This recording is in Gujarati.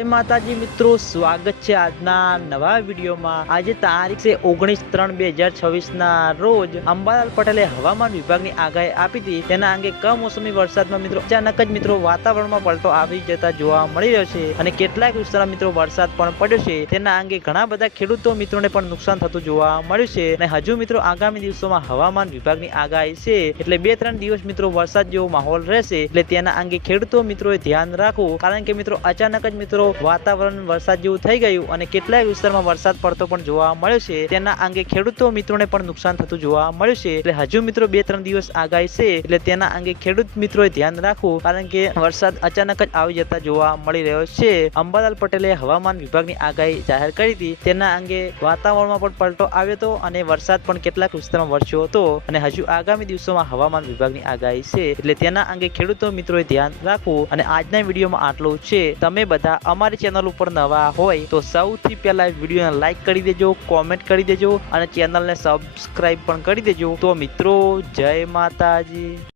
जय माताजी मित्रों, स्वागत है આજના નવા વિડીયોમાં। આજે તારીખ છે 19/3/2026 ના રોજ અંબાલાલ પટેલે હવામાન વિભાગની આગાહી આપી હતી। તેના અંગે કમોસમી વરસાદમાં મિત્રો અચાનક જ મિત્રો વાતાવરણમાં પલટો આવી જતા જોવા મળી રહ્યો છે અને કેટલાક વિસ્તારમાં મિત્રો વરસાદ પણ પડ્યો છે। તેના અંગે ઘણા બધા ખેડૂતો મિત્રોને પણ નુકસાન થતું જોવા મળ્યું છે અને હજુ મિત્રો આગામી દિવસોમાં હવામાન વિભાગની આગાહી છે એટલે 2-3 દિવસ મિત્રો વરસાદ જેવો માહોલ રહેશે। એટલે તેના અંગે ખેડૂતો મિત્રોએ ધ્યાન રાખવું, કારણ કે મિત્રો અચાનક જ મિત્રો વાતાવરણ વરસાદ જેવું થઈ ગયું અને કેટલાક વિસ્તારમાં વરસાદ પડતો પણ જોવા મળ્યો છે। તેના અંગે ખેડૂતો મિત્રોને પણ નુકસાન થતું જોવા મળ્યું છે। એટલે હજુ મિત્રો 2-3 દિવસ આગાહી છે એટલે તેના અંગે ખેડૂત મિત્રોએ ધ્યાન રાખવું, કારણ કે વરસાદ અચાનક જ આવી જતા જોવા મળી રહ્યો છે। અંબાલાલ પટેલે હવામાન વિભાગની આગાહી જાહેર કરી હતી। તેના અંગે વાતાવરણમાં પણ પલટો આવ્યો હતો અને વરસાદ પણ કેટલાક વિસ્તારમાં વરસ્યો હતો અને હજુ આગામી દિવસોમાં હવામાન વિભાગની આગાહી છે એટલે તેના અંગે ખેડૂતો મિત્રોએ ધ્યાન રાખવું। અને આજના વિડીયોમાં આટલું છે। તમે બધા અમારી ચેનલ ઉપર નવા હોય તો સૌથી પહેલા વિડીયોને લાઈક કરી દેજો, કોમેન્ટ કરી દેજો અને ચેનલને સબસ્ક્રાઇબ પણ કરી દેજો। તો મિત્રો, જય માતાજી।